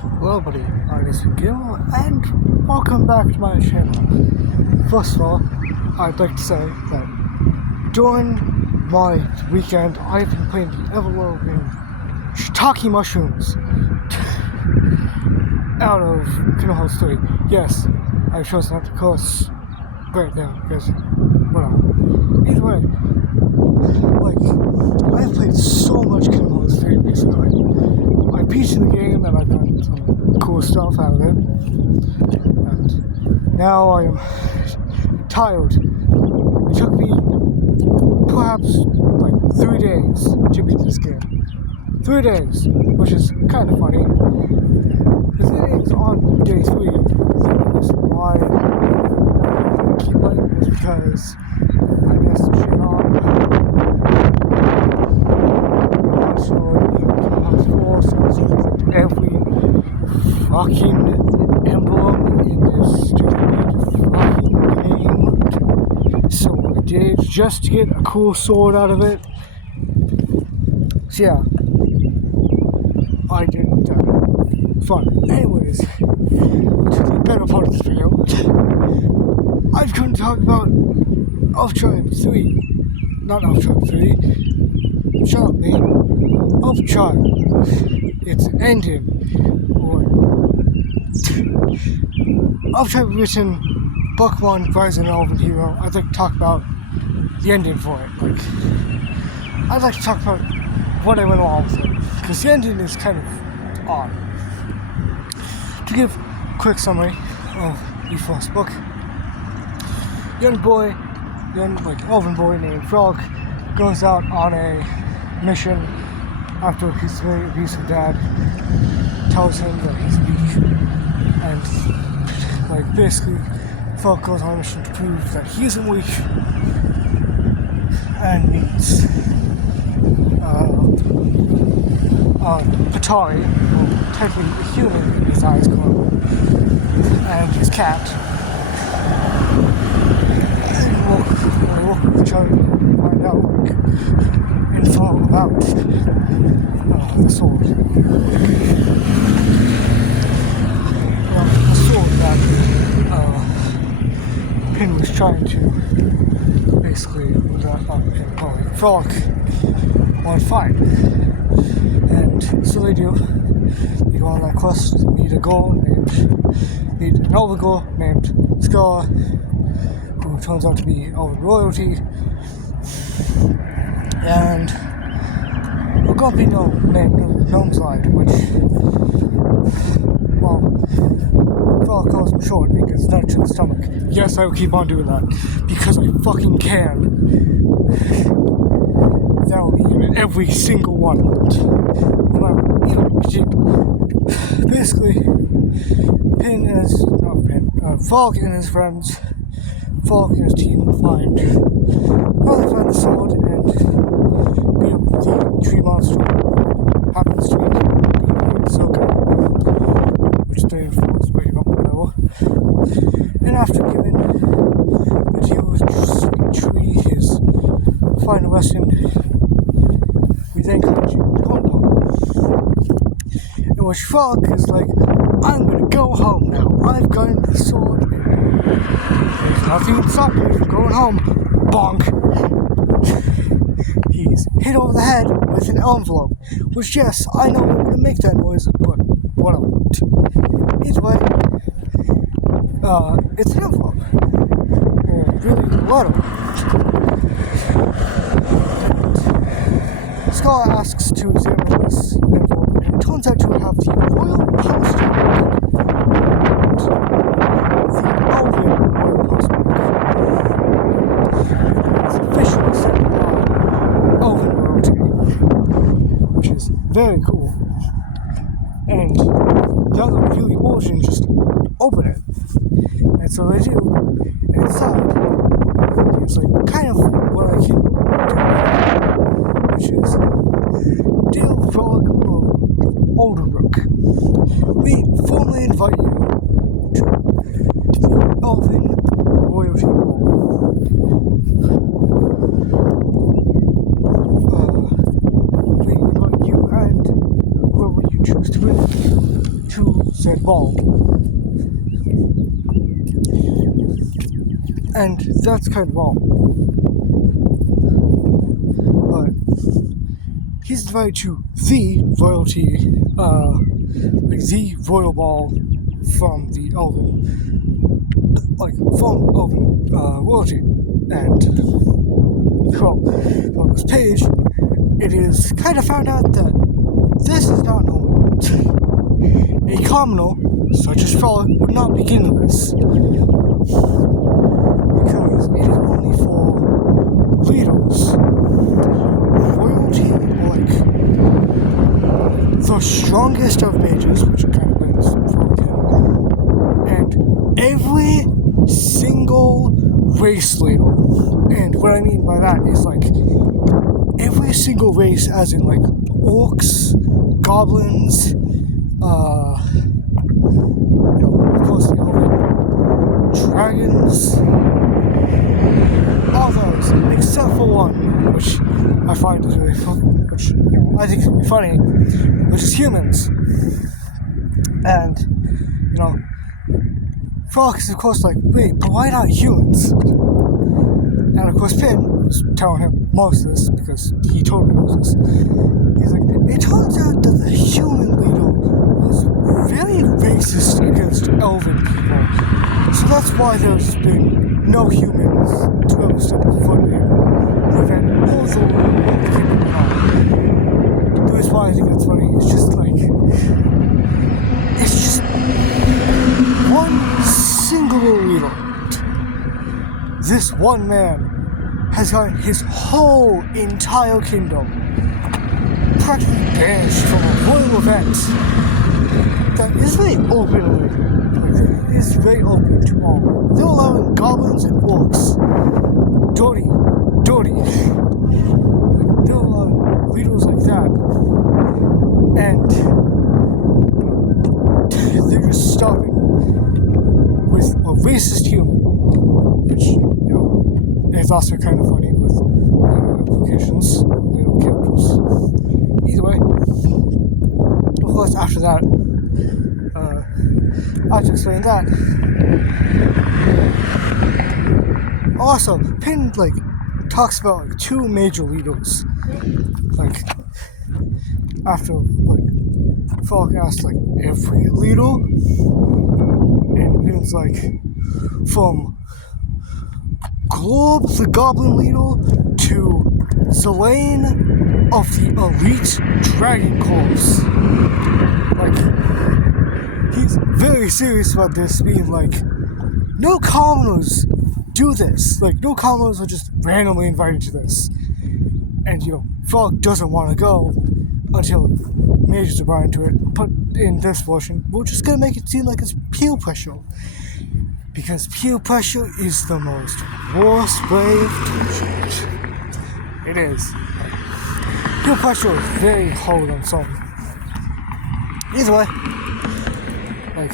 Hello buddy, my name is Gil and welcome back to my channel. First of all, I'd like to say that during my weekend I've been playing the ever-loving shiitake mushrooms out of Kingdom Hearts 3. Yes, I chose not to curse right now because, whatever. Either way, I've played so much Kingdom Hearts 3 recently. I beat the game and I've done some cool stuff out of it. And now I am tired. It took me perhaps 3 days to beat this game. 3 days, which is kind of funny. Because it is on day 3. The reason why I keep playing is because I messed the shit up. Every fucking emblem in this stupid fucking game. So I did just to get a cool sword out of it. So yeah, I did that. Fun. Anyways, to the better part of this video, I'm going to talk about Overdrive 3. Not Overdrive 3. Shut up, me. Overdrive. Its ending, or Overdrive written Pokemon Rise and Elven Hero. I'd like to talk about the ending for it. I'd like to talk about what I went along with it, because the ending is kind of odd. To give a quick summary of the first book, young elven boy named Frog goes out on a mission after his very abusive dad tells him that he's weak, and basically Frog goes on a mission to prove that he isn't weak and meets Pitari, technically a human in his eyes glow, and his cat, and they walk with each other and find out info about the sword. The sword that Pin was trying to basically Frog want to fight. And so they do. They go on that quest to meet an elven girl named Scar, who turns out to be elven royalty. And a grumpy gnome named Gnomeslide, which, Frog calls him short because it's not in the stomach. Yes, I will keep on doing that because I fucking can. That will be in every single one. Basically, Frog and his friends, Frog and his team find the sword and the tree monster happens to be Soka, which they enforce way up below. And after giving the sweet tree his final lesson, we then continue to in which Frog is like, I'm gonna go home now. I've gotten the sword. There's nothing to stop me from going home. Bonk. He's hit over the head with an envelope, which, yes, I know I'm gonna make that noise, but whatever. Either way, it's an envelope. Or really, a lot of it. Scar asks to examine this envelope, and it turns out to have the royal postmark. The elven royal postmark. It's officially sent by elven royalty, which is very cool. And the other really origin just open it. And so they do. And inside, it's kind of what I can do, which is Deal Frog of Olderbrook. We formally invite you to the Elven Royalty Ball. We invite you and whoever you choose to bring to said ball. And that's kind of all. But he's invited to the royalty, like the royal ball from the Elven, from Elven royalty. And on this page, it is kind of found out that this is not normal. A commoner, such as Frolic, would not begin with this. Because it is only for leaders. Royalty, like the strongest of mages, which kind of wins Frolic in, and every single race leader. And what I mean by that is like every single race, as in like orcs, goblins, of course the elven, dragons, all those, except for one, which I find is really funny, which I think is really funny, which is humans. And Frolic is of course like, wait, but why not humans? And of course Pin was telling him most of this because he totally knows this. He's like, it turns out that the human leader was very racist against elven people. So that's why there's been no humans to ever step foot in the event or the kingdom at all. The reason why I think that's funny is just like, it's just one singular leader. This one man has gotten his whole entire kingdom practically banished from a royal event that is very openly, like, is very open to all. They're allowing goblins and orcs, dirty. Like, they're allowing leaders like that, and they're just stopping with a racist human, which, is also kind of funny with implications, little characters. Either way, of course, after that, after explaining that, also, Pin, like, talks about, like, two major leaders, like, after, like, Frolic asked, like, every leader, and Pin's like, from Glorb, the Goblin leader, to Zelane of the Elite Dragon Corps. Like, he's very serious about this, being like, no commoners do this. Like, no commoners are just randomly invited to this. And, Frog doesn't want to go until mages are brought into it. But in this version, we're just going to make it seem like it's peer pressure. Because peer pressure is the most worst way to change. It is. Peer pressure is very hard on some. Either way, like,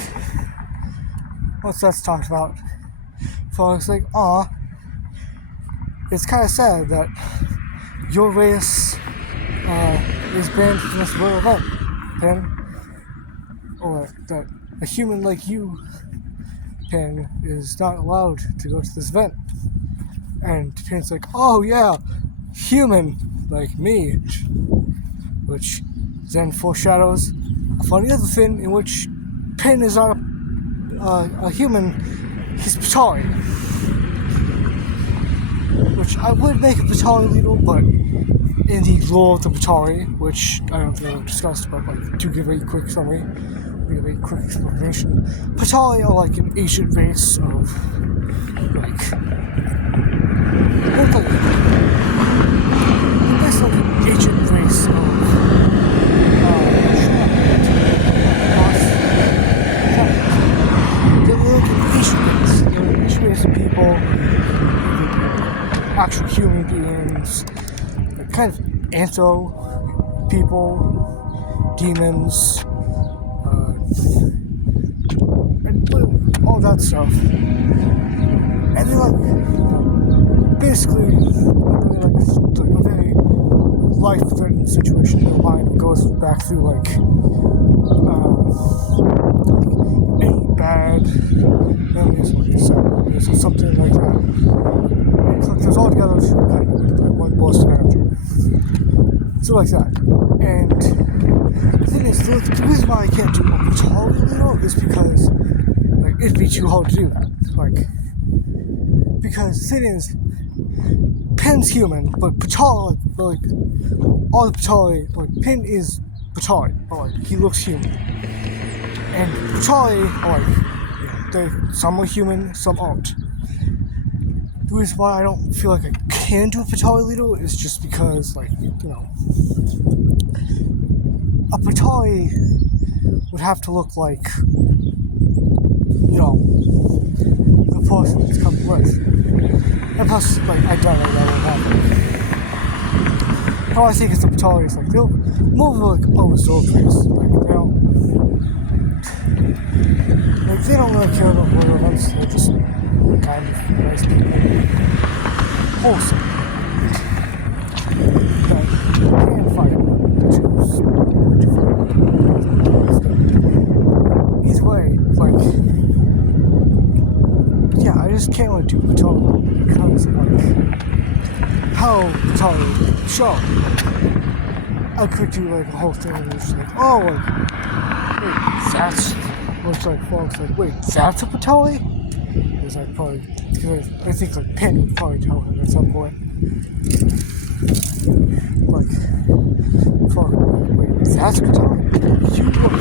once that's talked about, folks like, it's kind of sad that your race is banned from this world event, Pin. Or that a human like you, Pin, is not allowed to go to this event. And Pin's like, oh yeah, human like me. Which then foreshadows a funny other thing in which Pin is not a human, he's Pitari. Which I would make a Pitari leader, but in the lore of the Pitari, which I don't think I've discussed, but like, to give a quick summary, give a quick explanation, Pitari are like an ancient race of, like, they're basically like an ancient race of, they're like an ancient race. They're an ancient race of people, actual human beings, like kind of anthro people, demons, and all that stuff. And they're like, basically, like a very life-threatening situation. Their mind goes back through like goes through kind of like one burst of energy. So like that. And the thing is, the reason why I can't do a Pitari Lito is because like it'd be too hard to do that. Like, because the thing is, Pin's human, but Pitari, like all the Pitari, like Pin is Pitari, but like he looks human. And Pitari are like, some are human, some aren't. The reason why I don't feel like I can do a Pitari Lito is just because, like, a Pitari would have to look like, the person it's coming with. And plus, like, I doubt that will happen. How I think it's a Pitari is like, they'll move like unresolved race. Like, they don't really care about world events, they're just kind of nice people. Wholesome. But you can fight either way, like, yeah, I just can't really do Pitari because of like how Pitari show. I could do like a whole thing and it's like, oh, like, wait, that's looks like folks like, wait, that's a Pitari? Because I probably, because I think like Pin would probably tell him at some point. Like, fuck, wait, that's a Pitari? You look